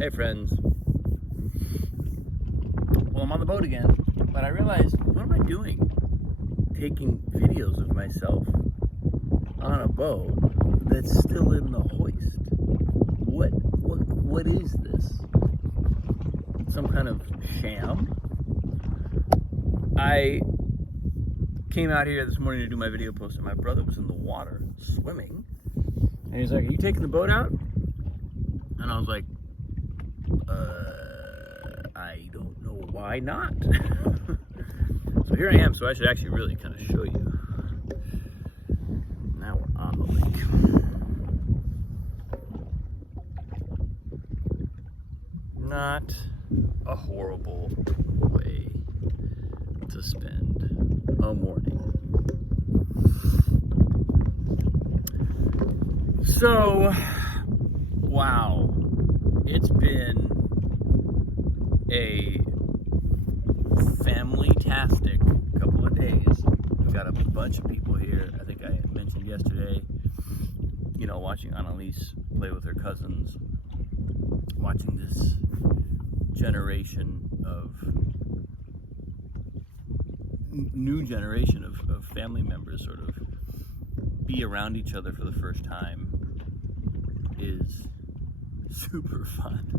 Hey friends. Well, I'm on the boat again, but I realized, what am I doing? Taking videos of myself on a boat that's still in the hoist. What is this? Some kind of sham? I came out here this morning to do my video post, and my brother was in the water swimming, and he's like, "Are you taking the boat out?" And I was like, I don't know why not. So here I am, so I should actually really kind of show you. Now we're on the lake. Not a horrible way to spend a morning. So, wow, it's been a family-tastic couple of days. We've got a bunch of people here. I think I mentioned yesterday, watching Annalise play with her cousins, watching this new generation of family members sort of be around each other for the first time is super fun.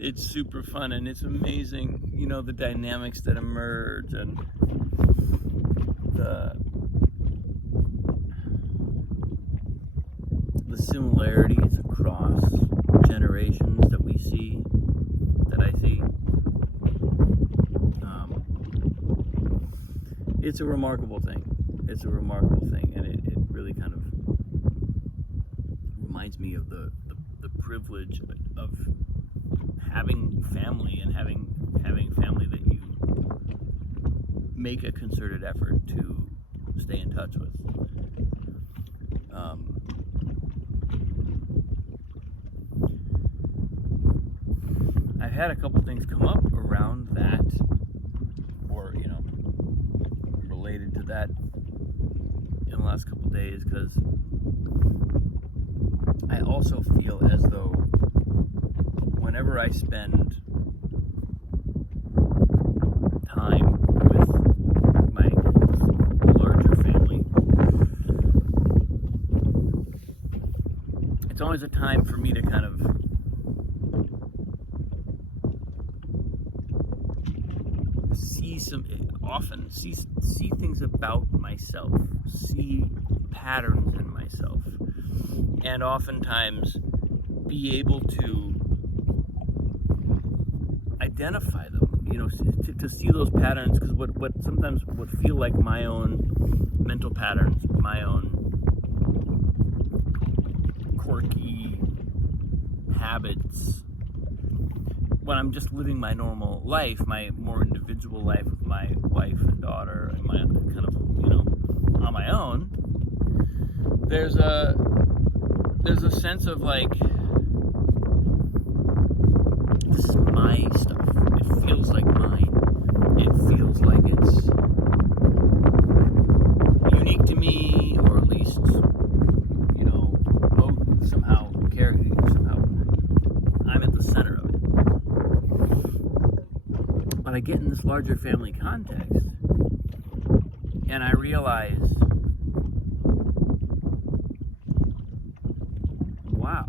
It's super fun, and it's amazing, the dynamics that emerge and the similarities across generations that I see. It's a remarkable thing. And it really kind of reminds me of the privilege of having family, and having family that you make a concerted effort to stay in touch with. I've had a couple things come up around that, or related to that in the last couple days, because I also feel as though whenever I spend time with my larger family, it's always a time for me to kind of see things about myself, see patterns in myself, and oftentimes be able to identify them, to see those patterns, because what sometimes would feel like my own mental patterns, my own quirky habits, when I'm just living my normal life, my more individual life with my wife and daughter, and my kind of, on my own, there's a sense of like, this is my stuff. It feels like mine. It feels like it's unique to me, or at least, somehow I'm at the center of it. But I get in this larger family context, and I realize, wow,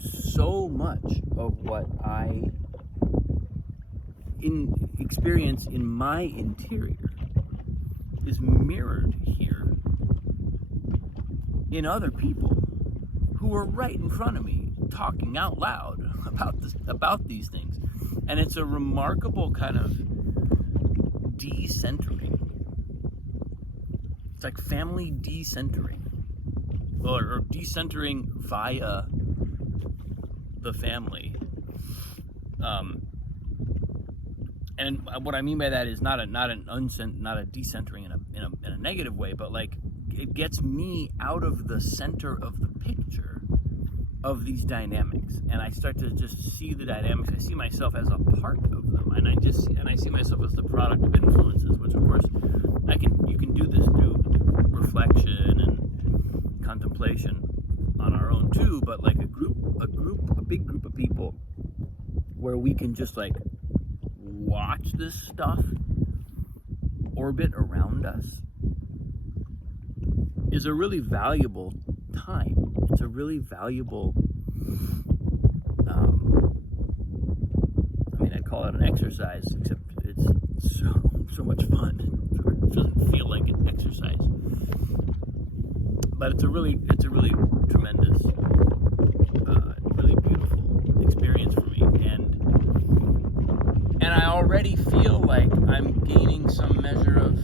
so much of what I experience in my interior is mirrored here in other people who are right in front of me, talking out loud about these things. And it's a remarkable kind of decentering. It's like family decentering, or decentering via the family. And what I mean by that is not a decentering in a negative way, but like, it gets me out of the center of the picture of these dynamics, and I start to just see the dynamics. I see myself as a part of them, and I see myself as the product of influences, which of course you can do this through reflection and contemplation on our own too, but like a big group of people where we can just like watch this stuff orbit around us is a really valuable time. It's a really valuable, I call it an exercise, except it's so much fun. It doesn't feel like an exercise, but it's a really tremendous, really beautiful experience for me, and I already feel like I'm gaining some measure of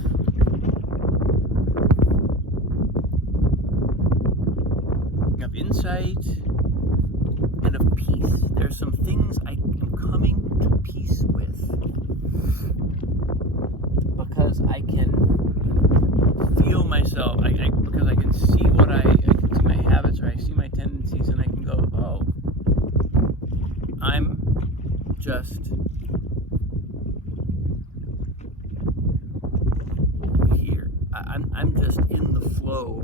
insight and of peace. There's some things I am coming to peace with because I can feel myself. Because I can see I can see my habits, or I see my tendencies, and I can go, oh, I'm just here. I'm just in the flow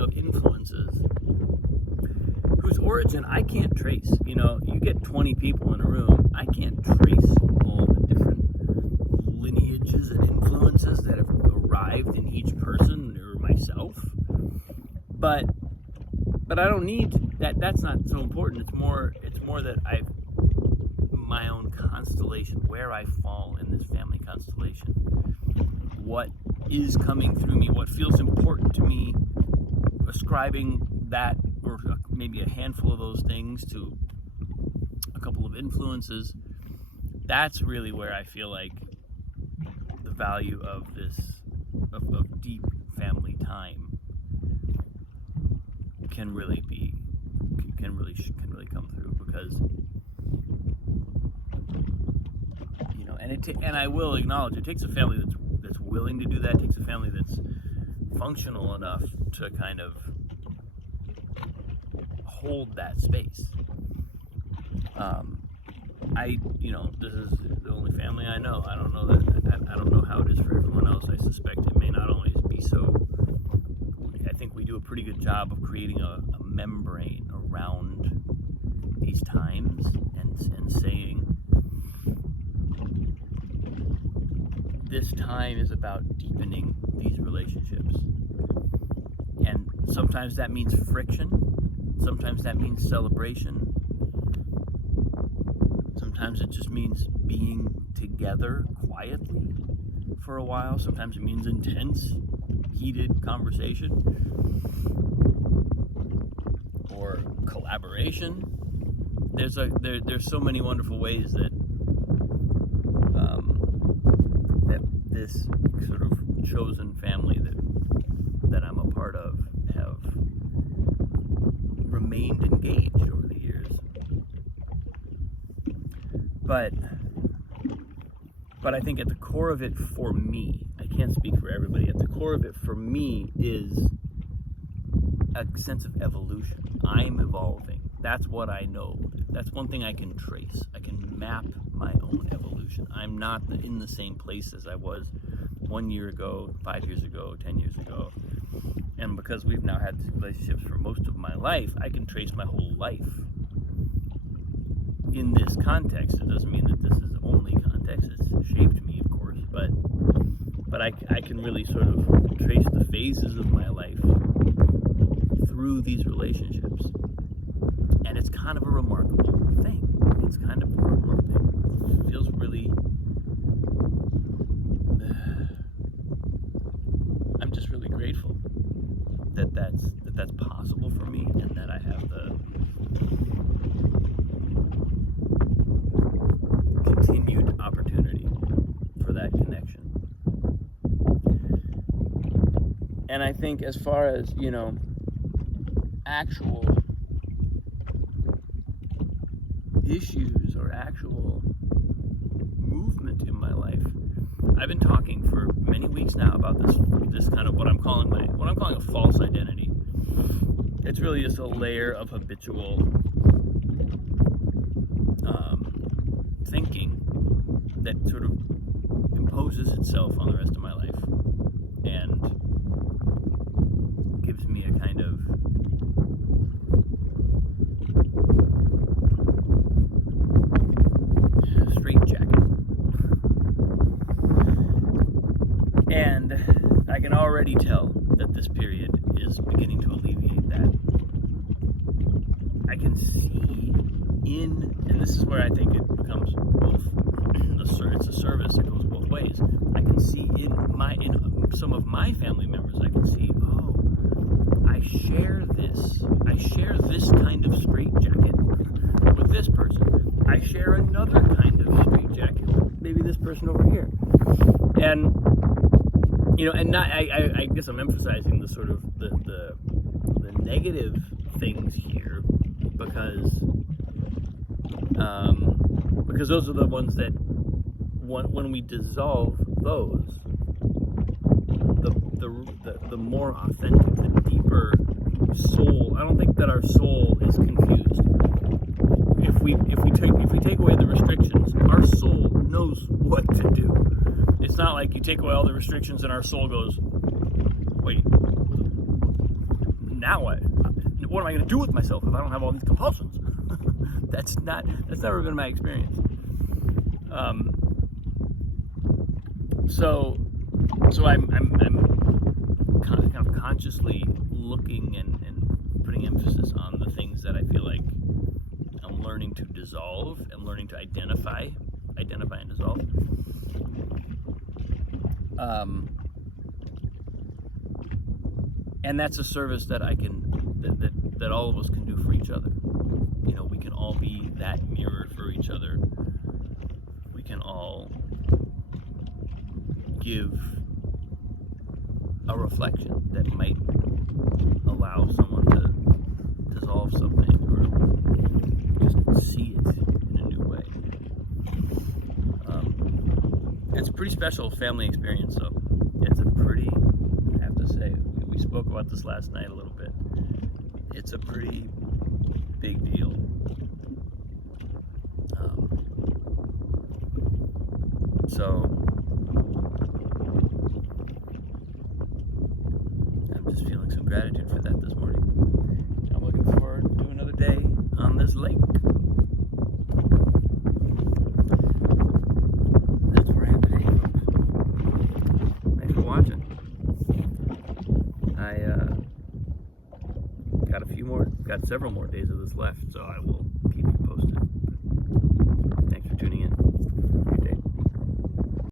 of influences whose origin I can't trace. You get 20 people in a room, I can't trace all the different lineages and influences that have arrived in each person or myself. But I don't need that. That's not so important. It's more that my own constellation, where I fall in this family constellation, what is coming through me, what feels important to me, ascribing that, or maybe a handful of those things, to a couple of influences. That's really where I feel like the value of this of deep family time can really come through, because and I will acknowledge it takes a family that's willing to do that. It takes a family that's functional enough to kind of hold that space. This is the only family I know. I don't know how it is for everyone else. I suspect it may not always be so. I think we do a pretty good job of creating a membrane around these times and saying, this time is about deepening these relationships. And sometimes that means friction. Sometimes that means celebration. Sometimes it just means being together quietly for a while. Sometimes it means intense, heated conversation or collaboration. There's so many wonderful ways that this sort of chosen family that I'm a part of have remained engaged over the years. But I think at the core of it for me, I can't speak for everybody, at the core of it for me is a sense of evolution. I'm evolving. That's what I know. That's one thing I can trace. I can map my own evolution. I'm not in the same place as I was 1 year ago, 5 years ago, 10 years ago. And because we've now had these relationships for most of my life, I can trace my whole life in this context. It doesn't mean that this is the only context. It's shaped me, of course, but I can really sort of trace the phases of my life through these relationships. And it's kind of a remarkable thing. It's kind of a remarkable thing. It feels really... I'm just really grateful that that's possible for me, and that I have the continued opportunity for that connection. And I think as far as, actual issues or actual movement in my life, I've been talking for many weeks now about this kind of what I'm calling a false identity. It's really just a layer of habitual thinking that sort of imposes itself on the rest of my life and gives me a kind of straitjacket. And I can already tell that this period is beginning to alleviate that. I can see and this is where I think it becomes both, it's a service that goes both ways. I can see in some of my family members, I can see, I share this kind of straitjacket with this person. I share another kind of straitjacket with maybe this person over here. And and not, I guess I'm emphasizing the sort of the negative things here because those are the ones that when we dissolve those, the more authentic, the deeper soul. I don't think that our soul is confused. If we take away the restrictions, our soul knows what to do. It's not like you take away all the restrictions and our soul goes, wait, now what? What am I going to do with myself if I don't have all these compulsions? That's never been my experience. So I'm kind of consciously looking and putting emphasis on the things that I feel like I'm learning to dissolve and learning to identify and dissolve. And that's a service that that all of us can do for each other. We can all be that mirror for each other. We can all give a reflection that might allow someone to dissolve something or just see it in a new way. It's a pretty special family experience, though. It's a pretty, I have to say, we spoke about this last night a little bit. It's a pretty big deal. So I'm just feeling some gratitude for that this morning. I'm looking forward to another day on this lake. That's where I am today, folks. Thanks for watching. I got several more days of this left, so I will